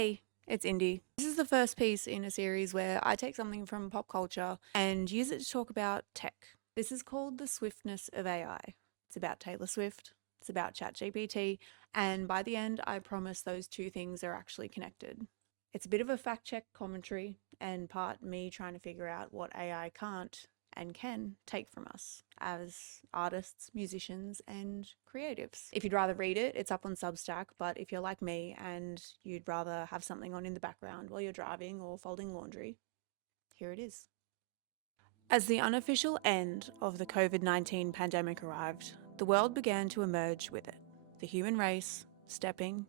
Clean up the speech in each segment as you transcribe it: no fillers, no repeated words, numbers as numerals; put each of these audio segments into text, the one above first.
Hey, it's Indy. This is the first piece in a series where I take something from pop culture and use it to talk about tech. This is called The Swiftness of AI. It's about Taylor Swift, it's about ChatGPT, and by the end, I promise those two things are actually connected. It's a bit of a fact check commentary and part me trying to figure out what AI can't and can take from us as artists, musicians, and creatives. If you'd rather read it, it's up on Substack, but if you're like me and you'd rather have something on in the background while you're driving or folding laundry, here it is. As the unofficial end of the COVID-19 pandemic arrived, the world began to emerge with it. The human race stepping,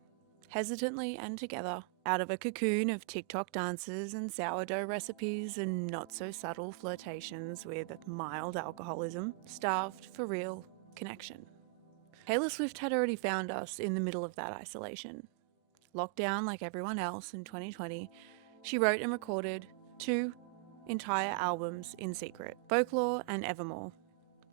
hesitantly and together, out of a cocoon of TikTok dances and sourdough recipes and not-so-subtle flirtations with mild alcoholism, starved for real connection. Taylor Swift had already found us in the middle of that isolation. Locked down like everyone else in 2020, she wrote and recorded 2 entire albums in secret, Folklore and Evermore,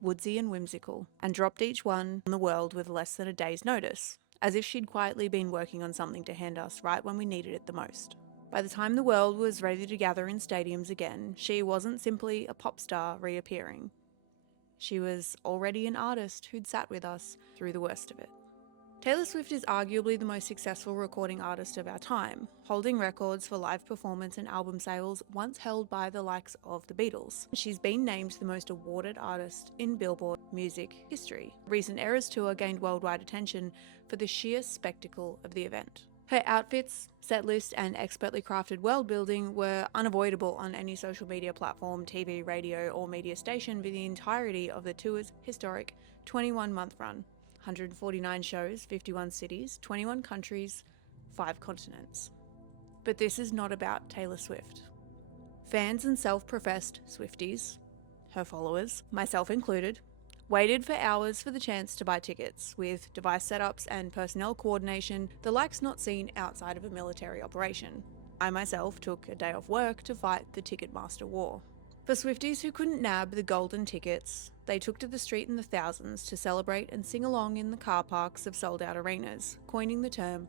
woodsy and whimsical, and dropped each one on the world with less than a day's notice, as if she'd quietly been working on something to hand us right when we needed it the most. By the time the world was ready to gather in stadiums again, she wasn't simply a pop star reappearing. She was already an artist who'd sat with us through the worst of it. Taylor Swift is arguably the most successful recording artist of our time, holding records for live performance and album sales once held by the likes of the Beatles. She's been named the most awarded artist in Billboard music history. The recent Eras tour gained worldwide attention for the sheer spectacle of the event. Her outfits, setlist, and expertly crafted world building were unavoidable on any social media platform, TV, radio, or media station for the entirety of the tour's historic 21-month run. 149 shows, 51 cities, 21 countries, 5 continents. But this is not about Taylor Swift. Fans and self-professed Swifties, her followers, myself included, waited for hours for the chance to buy tickets, with device setups and personnel coordination the likes not seen outside of a military operation. I myself took a day off work to fight the Ticketmaster war. For Swifties who couldn't nab the golden tickets, they took to the street in the thousands to celebrate and sing along in the car parks of sold-out arenas, coining the term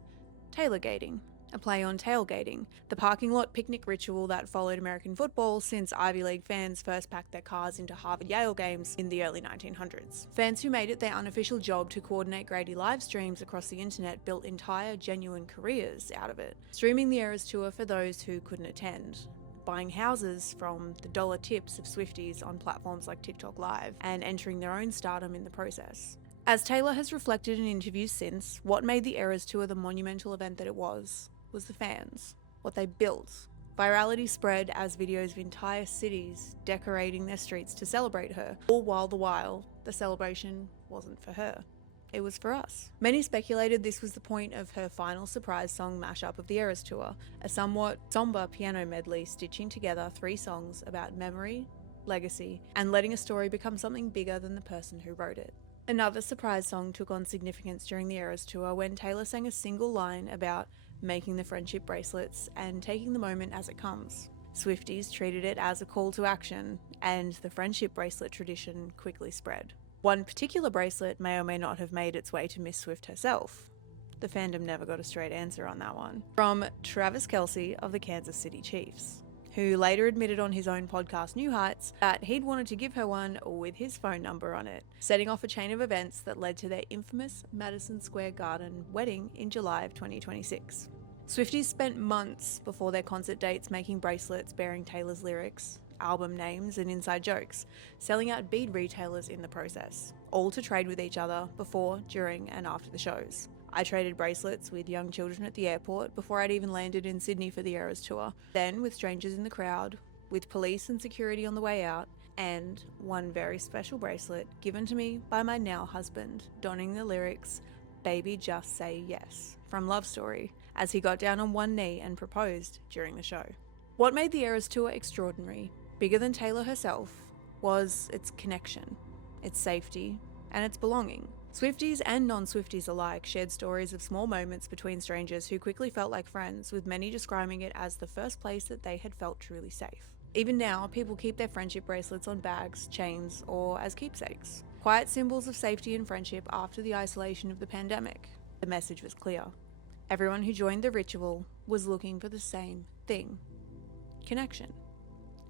Taylorgating, a play on tailgating, the parking lot picnic ritual that followed American football since Ivy League fans first packed their cars into Harvard-Yale games in the early 1900s. Fans who made it their unofficial job to coordinate Grady live streams across the internet built entire genuine careers out of it, streaming the Eras tour for those who couldn't attend, buying houses from the dollar tips of Swifties on platforms like TikTok Live, and entering their own stardom in the process. As Taylor has reflected in interviews since, what made the Eras tour the monumental event that it was the fans, what they built. Virality spread as videos of entire cities decorating their streets to celebrate her, all while the celebration wasn't for her. It was for us. Many speculated this was the point of her final surprise song mashup of the Eras tour, a somewhat somber piano medley stitching together 3 songs about memory, legacy, and letting a story become something bigger than the person who wrote it. Another surprise song took on significance during the Eras tour when Taylor sang a single line about making the friendship bracelets and taking the moment as it comes. Swifties treated it as a call to action, and the friendship bracelet tradition quickly spread. One particular bracelet may or may not have made its way to Miss Swift herself. The fandom never got a straight answer on that one. From Travis Kelce of the Kansas City Chiefs, who later admitted on his own podcast New Heights that he'd wanted to give her one with his phone number on it, setting off a chain of events that led to their infamous Madison Square Garden wedding in July of 2026. Swifties spent months before their concert dates making bracelets bearing Taylor's lyrics, album names, and inside jokes, selling out bead retailers in the process, all to trade with each other before, during, and after the shows. I traded bracelets with young children at the airport before I'd even landed in Sydney for the Eras tour, then with strangers in the crowd, with police and security on the way out, and one very special bracelet given to me by my now husband, donning the lyrics, "Baby Just Say Yes," from Love Story, as he got down on one knee and proposed during the show. What made the Eras tour extraordinary, bigger than Taylor herself, was its connection, its safety, and its belonging. Swifties and non-Swifties alike shared stories of small moments between strangers who quickly felt like friends, with many describing it as the first place that they had felt truly safe. Even now, people keep their friendship bracelets on bags, chains, or as keepsakes. Quiet symbols of safety and friendship after the isolation of the pandemic. The message was clear. Everyone who joined the ritual was looking for the same thing: connection.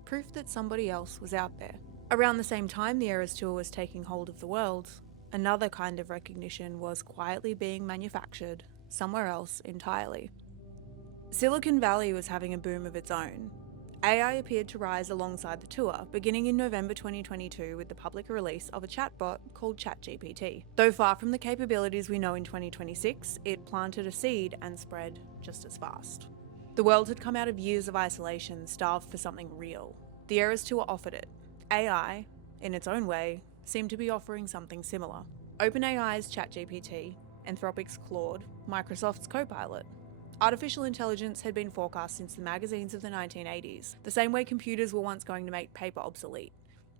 Proof that somebody else was out there. Around the same time the Eras Tour was taking hold of the world, another kind of recognition was quietly being manufactured somewhere else entirely. Silicon Valley was having a boom of its own. AI appeared to rise alongside the tour, beginning in November 2022 with the public release of a chatbot called ChatGPT. Though far from the capabilities we know in 2026, it planted a seed and spread just as fast. The world had come out of years of isolation, starved for something real. The Eras Tour offered it. AI, in its own way, seemed to be offering something similar. OpenAI's ChatGPT, Anthropic's Claude, Microsoft's Copilot. Artificial intelligence had been forecast since the magazines of the 1980s, the same way computers were once going to make paper obsolete.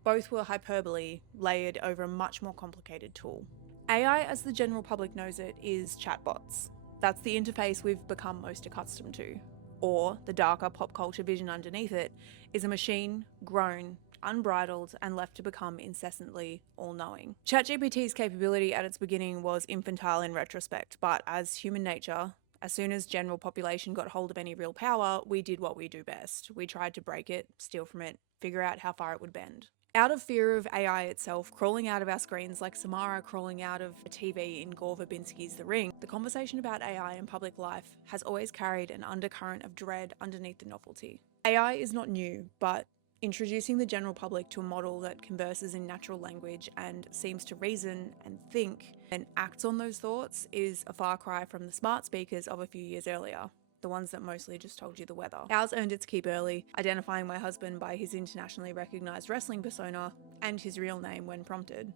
Both were hyperbole layered over a much more complicated tool. AI, as the general public knows it, is chatbots. That's the interface we've become most accustomed to. Or, the darker pop culture vision underneath it, is a machine grown, unbridled, and left to become incessantly all-knowing. ChatGPT's capability at its beginning was infantile in retrospect, but as human nature, as soon as general population got hold of any real power, we did what we do best. We tried to break it, steal from it, figure out how far it would bend. Out of fear of AI itself crawling out of our screens like Samara crawling out of a TV in Gore Verbinski's The Ring, the conversation about AI in public life has always carried an undercurrent of dread underneath the novelty. AI is not new, but introducing the general public to a model that converses in natural language and seems to reason and think and acts on those thoughts is a far cry from the smart speakers of a few years earlier. The ones that mostly just told you the weather. Ours earned its keep early, identifying my husband by his internationally recognised wrestling persona and his real name when prompted.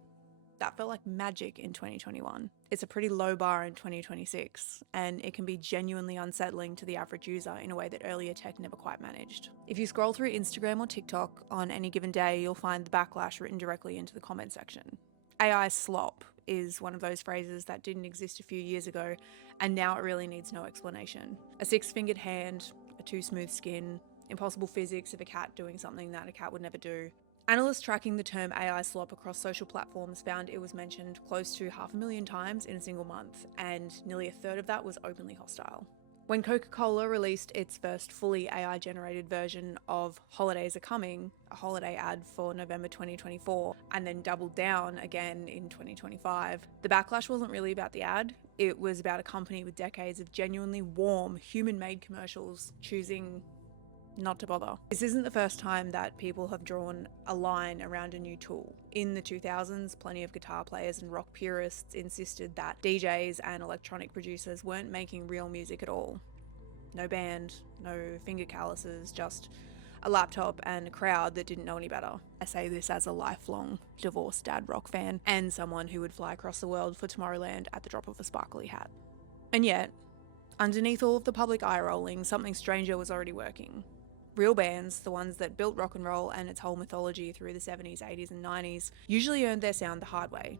That felt like magic in 2021. It's a pretty low bar in 2026, and it can be genuinely unsettling to the average user in a way that earlier tech never quite managed. If you scroll through Instagram or TikTok on any given day, you'll find the backlash written directly into the comment section. AI slop is one of those phrases that didn't exist a few years ago, and now it really needs no explanation. A six-fingered hand, a too smooth skin, impossible physics of a cat doing something that a cat would never do. Analysts tracking the term AI slop across social platforms found it was mentioned close to 500,000 times in a single month, and nearly a third of that was openly hostile. When Coca-Cola released its first fully AI-generated version of Holidays Are Coming, a holiday ad for November 2024, and then doubled down again in 2025, the backlash wasn't really about the ad, it was about a company with decades of genuinely warm, human-made commercials choosing not to bother. This isn't the first time that people have drawn a line around a new tool. In the 2000s, plenty of guitar players and rock purists insisted that DJs and electronic producers weren't making real music at all. No band, no finger calluses, just a laptop and a crowd that didn't know any better. I say this as a lifelong divorced dad rock fan and someone who would fly across the world for Tomorrowland at the drop of a sparkly hat. And yet, underneath all of the public eye rolling, something stranger was already working. Real bands, the ones that built rock and roll and its whole mythology through the 70s, 80s and 90s, usually earned their sound the hard way.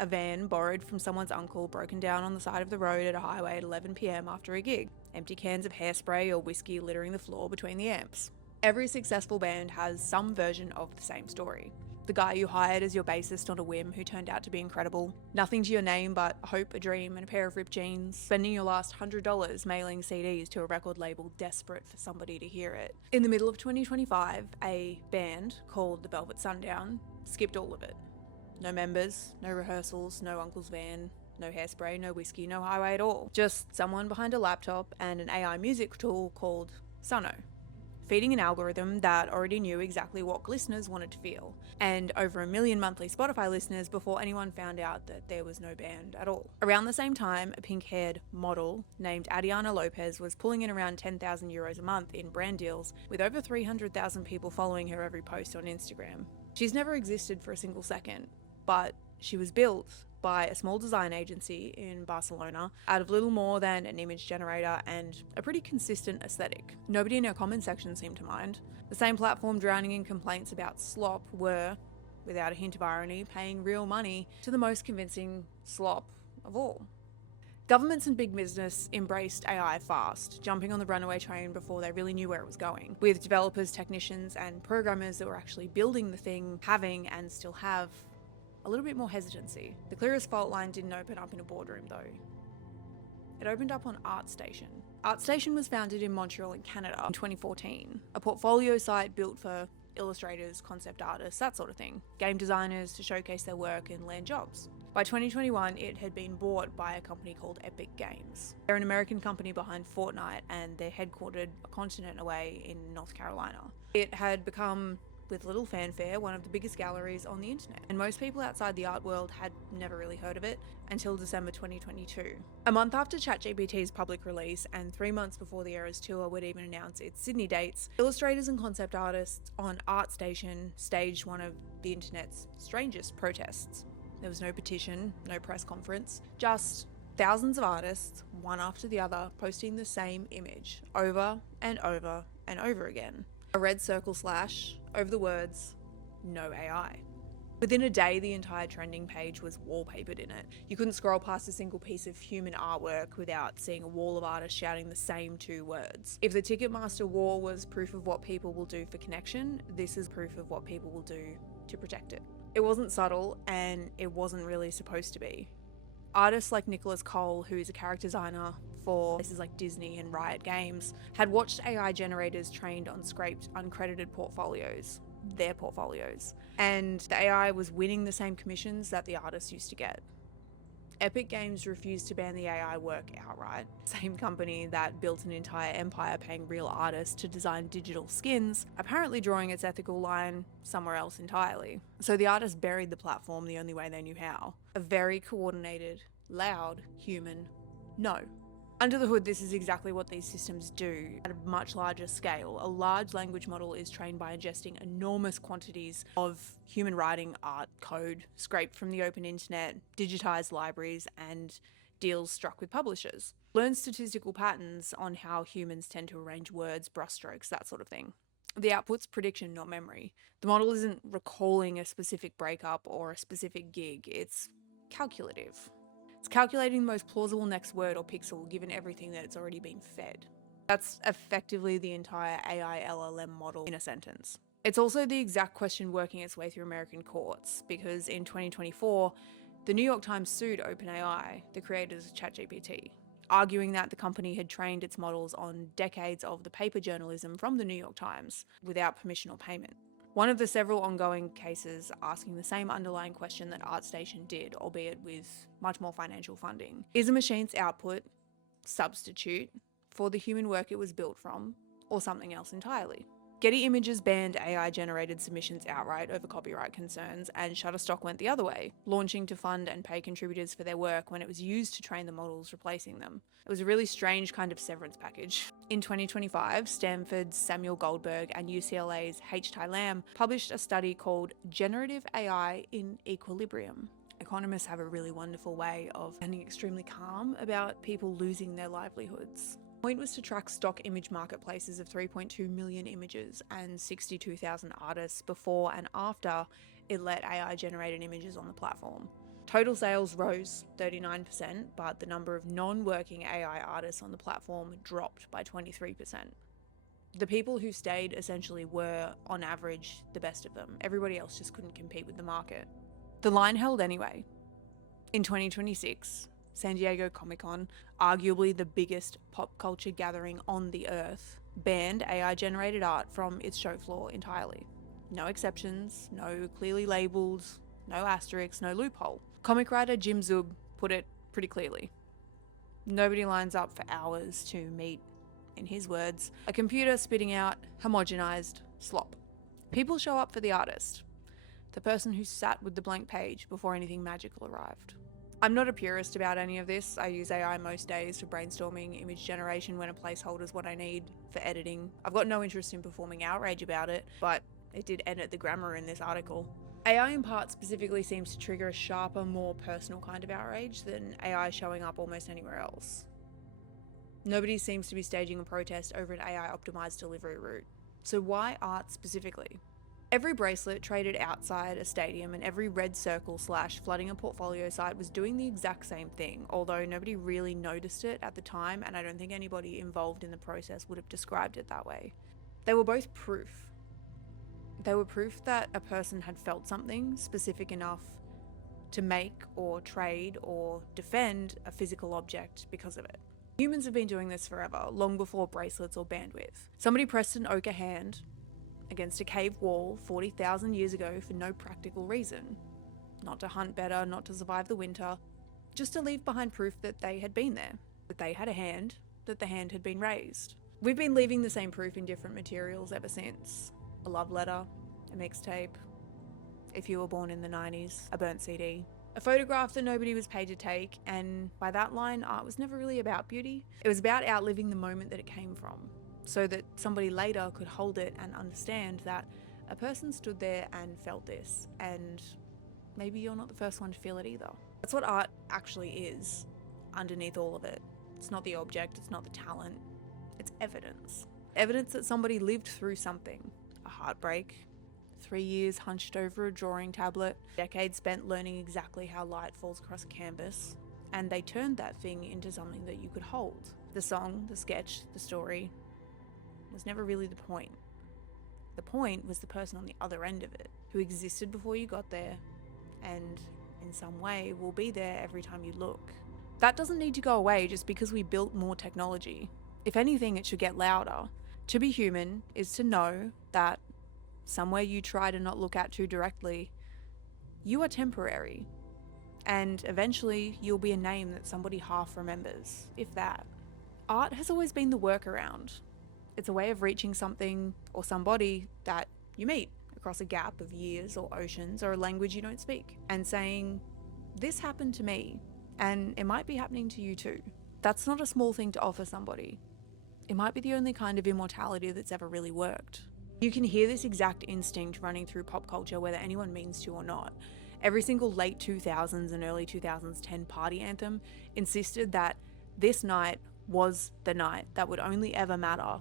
A van borrowed from someone's uncle, broken down on the side of the road at a highway at 11 PM after a gig. Empty cans of hairspray or whiskey littering the floor between the amps. Every successful band has some version of the same story. The guy you hired as your bassist on a whim who turned out to be incredible. Nothing to your name but a hope, a dream, and a pair of ripped jeans. Spending your last $100 mailing CDs to a record label desperate for somebody to hear it. In the middle of 2025, a band called the Velvet Sundown skipped all of it. No members, no rehearsals, no uncle's van, no hairspray, no whiskey, no highway at all. Just someone behind a laptop and an AI music tool called Suno, feeding an algorithm that already knew exactly what listeners wanted to feel, and over 1 million monthly Spotify listeners before anyone found out that there was no band at all. Around the same time, a pink-haired model named Adriana Lopez was pulling in around €10,000 a month in brand deals, with over 300,000 people following her every post on Instagram. She's never existed for a single second, but she was built by a small design agency in Barcelona out of little more than an image generator and a pretty consistent aesthetic. Nobody in her comment section seemed to mind. The same platform drowning in complaints about slop were, without a hint of irony, paying real money to the most convincing slop of all. Governments and big business embraced AI fast, jumping on the runaway train before they really knew where it was going, with developers, technicians, and programmers that were actually building the thing having and still have a little bit more hesitancy. The clearest fault line didn't open up in a boardroom though. It opened up on ArtStation. ArtStation was founded in Montreal in Canada in 2014, a portfolio site built for illustrators, concept artists, that sort of thing, game designers to showcase their work and land jobs. By 2021, it had been bought by a company called Epic Games. They're an American company behind Fortnite, and they're headquartered a continent away in North Carolina. It had become, with little fanfare, one of the biggest galleries on the internet, and most people outside the art world had never really heard of it until December 2022. A month after ChatGPT's public release, and 3 months before the Eras Tour would even announce its Sydney dates, illustrators and concept artists on ArtStation staged one of the internet's strangest protests. There was no petition, no press conference, just thousands of artists, one after the other, posting the same image over and over and over again. A red circle slash over the words, "No AI." Within a day, the entire trending page was wallpapered in it. You couldn't scroll past a single piece of human artwork without seeing a wall of artists shouting the same 2 words. If the Ticketmaster war was proof of what people will do for connection, this is proof of what people will do to protect it. It wasn't subtle, and it wasn't really supposed to be. Artists like Nicholas Cole, who is a character designer for places like Disney and Riot Games, had watched AI generators trained on scraped, uncredited portfolios, their portfolios, and the AI was winning the same commissions that the artists used to get. Epic Games refused to ban the AI work outright. Same company that built an entire empire paying real artists to design digital skins, apparently drawing its ethical line somewhere else entirely. So the artists buried the platform the only way they knew how. A very coordinated, loud, human no. Under the hood, this is exactly what these systems do at a much larger scale. A large language model is trained by ingesting enormous quantities of human writing, art, code, scraped from the open internet, digitized libraries, and deals struck with publishers. Learns statistical patterns on how humans tend to arrange words, brushstrokes, that sort of thing. The output's prediction, not memory. The model isn't recalling a specific breakup or a specific gig, it's calculative. It's calculating the most plausible next word or pixel given everything that it's already been fed. That's effectively the entire AI LLM model in a sentence. It's also the exact question working its way through American courts, because in 2024, the New York Times sued OpenAI, the creators of ChatGPT, arguing that the company had trained its models on decades of the paper journalism from the New York Times without permission or payment. One of the several ongoing cases asking the same underlying question that ArtStation did, albeit with much more financial funding. Is a machine's output substitute for the human work it was built from, or something else entirely? Getty Images banned AI-generated submissions outright over copyright concerns, and Shutterstock went the other way, launching to fund and pay contributors for their work when it was used to train the models replacing them. It was a really strange kind of severance package. In 2025, Stanford's Samuel Goldberg and UCLA's H. Tai Lam published a study called Generative AI in Equilibrium. Economists have a really wonderful way of sounding extremely calm about people losing their livelihoods. The point was to track stock image marketplaces of 3.2 million images and 62,000 artists before and after it let AI-generated images on the platform. Total sales rose 39%, but the number of non-working AI artists on the platform dropped by 23%. The people who stayed essentially were, on average, the best of them. Everybody else just couldn't compete with the market. The line held anyway. In 2026, San Diego Comic-Con, arguably the biggest pop culture gathering on the earth, banned AI-generated art from its show floor entirely. No exceptions, no clearly labelled, no asterisks, no loophole. Comic writer Jim Zub put it pretty clearly. Nobody lines up for hours to meet, in his words, a computer spitting out homogenized slop. People show up for the artist, the person who sat with the blank page before anything magical arrived. I'm not a purist about any of this. I use AI most days for brainstorming, image generation when a placeholder's what I need, for editing. I've got no interest in performing outrage about it, but it did edit the grammar in this article. AI in part specifically seems to trigger a sharper, more personal kind of outrage than AI showing up almost anywhere else. Nobody seems to be staging a protest over an AI-optimized delivery route. So why art specifically? Every bracelet traded outside a stadium and every red circle slash flooding a portfolio site was doing the exact same thing, although nobody really noticed it at the time, and I don't think anybody involved in the process would have described it that way. They were both proof. They were proof that a person had felt something specific enough to make or trade or defend a physical object because of it. Humans have been doing this forever, long before bracelets or bandwidth. Somebody pressed an ochre hand against a cave wall 40,000 years ago for no practical reason. Not to hunt better, not to survive the winter, just to leave behind proof that they had been there, that they had a hand, that the hand had been raised. We've been leaving the same proof in different materials ever since. A love letter, a mixtape, if you were born in the 90s, a burnt CD, a photograph that nobody was paid to take, and by that line, art was never really about beauty. It was about outliving the moment that it came from, so that somebody later could hold it and understand that a person stood there and felt this, and maybe you're not the first one to feel it either. That's what art actually is, underneath all of it. It's not the object, it's not the talent, it's evidence. Evidence that somebody lived through something, a heartbreak, 3 years hunched over a drawing tablet, decades spent learning exactly how light falls across a canvas, and they turned that thing into something that you could hold. The song, the sketch, the story was never really the point. The point was the person on the other end of it, who existed before you got there, and in some way will be there every time you look. That doesn't need to go away just because we built more technology. If anything, it should get louder. To be human is to know that somewhere you try to not look at too directly, you are temporary. And eventually you'll be a name that somebody half remembers, if that. Art has always been the workaround. It's a way of reaching something or somebody that you meet across a gap of years or oceans or a language you don't speak, and saying, this happened to me, and it might be happening to you too. That's not a small thing to offer somebody. It might be the only kind of immortality that's ever really worked. You can hear this exact instinct running through pop culture whether anyone means to or not. Every single late 2000s and early 2010 party anthem insisted that this night was the night that would only ever matter.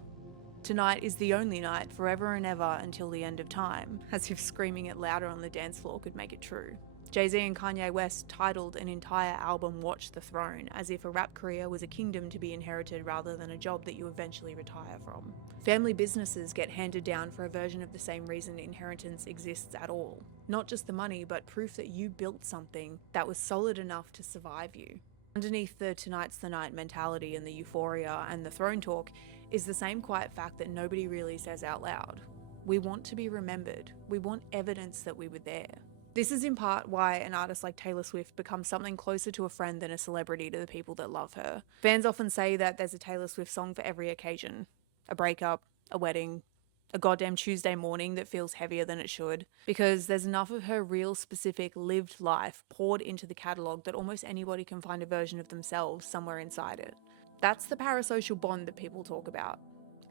Tonight is the only night, forever and ever until the end of time, as if screaming it louder on the dance floor could make it true. Jay-Z and Kanye West titled an entire album Watch the Throne, as if a rap career was a kingdom to be inherited rather than a job that you eventually retire from. Family businesses get handed down for a version of the same reason inheritance exists at all. Not just the money, but proof that you built something that was solid enough to survive you. Underneath the tonight's the night mentality and the euphoria and the throne talk is the same quiet fact that nobody really says out loud. We want to be remembered. We want evidence that we were there. This is in part why an artist like Taylor Swift becomes something closer to a friend than a celebrity to the people that love her. Fans often say that there's a Taylor Swift song for every occasion. A breakup, a wedding, a goddamn Tuesday morning that feels heavier than it should, because there's enough of her real specific lived life poured into the catalogue that almost anybody can find a version of themselves somewhere inside it. That's the parasocial bond that people talk about.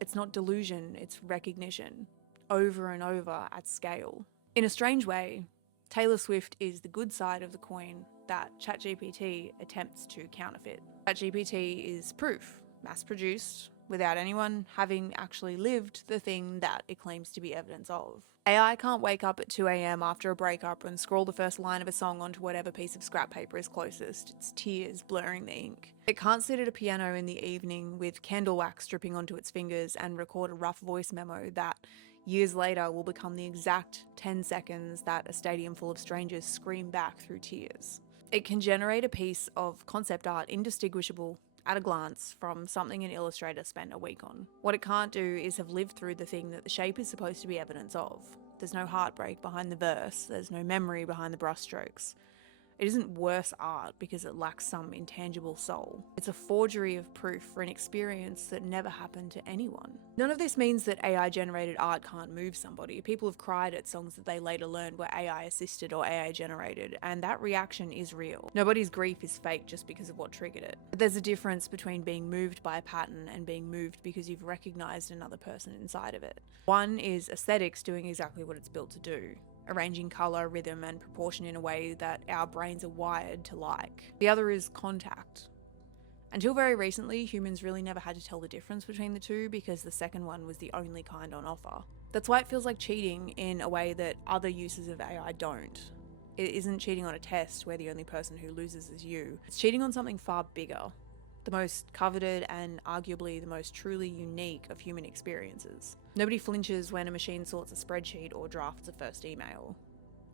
It's not delusion, it's recognition, over and over at scale. In a strange way, Taylor Swift is the good side of the coin that ChatGPT attempts to counterfeit. ChatGPT is proof, mass-produced, without anyone having actually lived the thing that it claims to be evidence of. AI can't wake up at 2 a.m. after a breakup and scroll the first line of a song onto whatever piece of scrap paper is closest, its tears blurring the ink. It can't sit at a piano in the evening with candle wax dripping onto its fingers and record a rough voice memo that years later will become the exact 10 seconds that a stadium full of strangers scream back through tears. It can generate a piece of concept art indistinguishable at a glance from something an illustrator spent a week on. What it can't do is have lived through the thing that the shape is supposed to be evidence of. There's no heartbreak behind the verse, there's no memory behind the brushstrokes. It isn't worse art because it lacks some intangible soul. It's a forgery of proof for an experience that never happened to anyone. None of this means that AI-generated art can't move somebody. People have cried at songs that they later learned were AI-assisted or AI-generated, and that reaction is real. Nobody's grief is fake just because of what triggered it. But there's a difference between being moved by a pattern and being moved because you've recognized another person inside of it. One is aesthetics doing exactly what it's built to do, arranging colour, rhythm and proportion in a way that our brains are wired to like. The other is contact. Until very recently, humans really never had to tell the difference between the two because the second one was the only kind on offer. That's why it feels like cheating in a way that other uses of AI don't. It isn't cheating on a test where the only person who loses is you. It's cheating on something far bigger, the most coveted and arguably the most truly unique of human experiences. Nobody flinches when a machine sorts a spreadsheet or drafts a first email.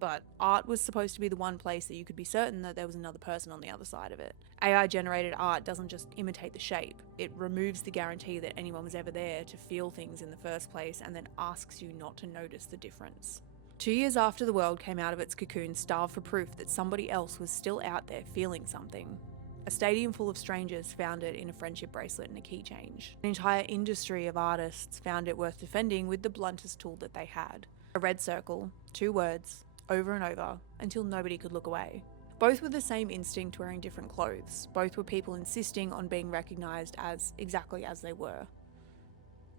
but art was supposed to be the one place that you could be certain that there was another person on the other side of it. AI-generated art doesn't just imitate the shape, it removes the guarantee that anyone was ever there to feel things in the first place and then asks you not to notice the difference. 2 years after the world came out of its cocoon starved for proof that somebody else was still out there feeling something, a stadium full of strangers found it in a friendship bracelet and a key change. An entire industry of artists found it worth defending with the bluntest tool that they had. A red circle, 2 words, over and over, until nobody could look away. Both were the same instinct wearing different clothes. Both were people insisting on being recognised as exactly as they were.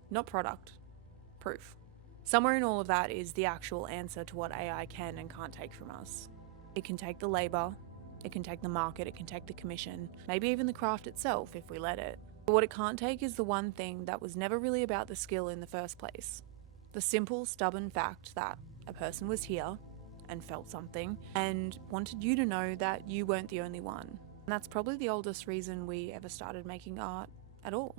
Not product, proof. Somewhere in all of that is the actual answer to what AI can and can't take from us. It can take the labour, it can take the market, it can take the commission, maybe even the craft itself if we let it. But what it can't take is the one thing that was never really about the skill in the first place. The simple, stubborn fact that a person was here and felt something and wanted you to know that you weren't the only one. And that's probably the oldest reason we ever started making art at all.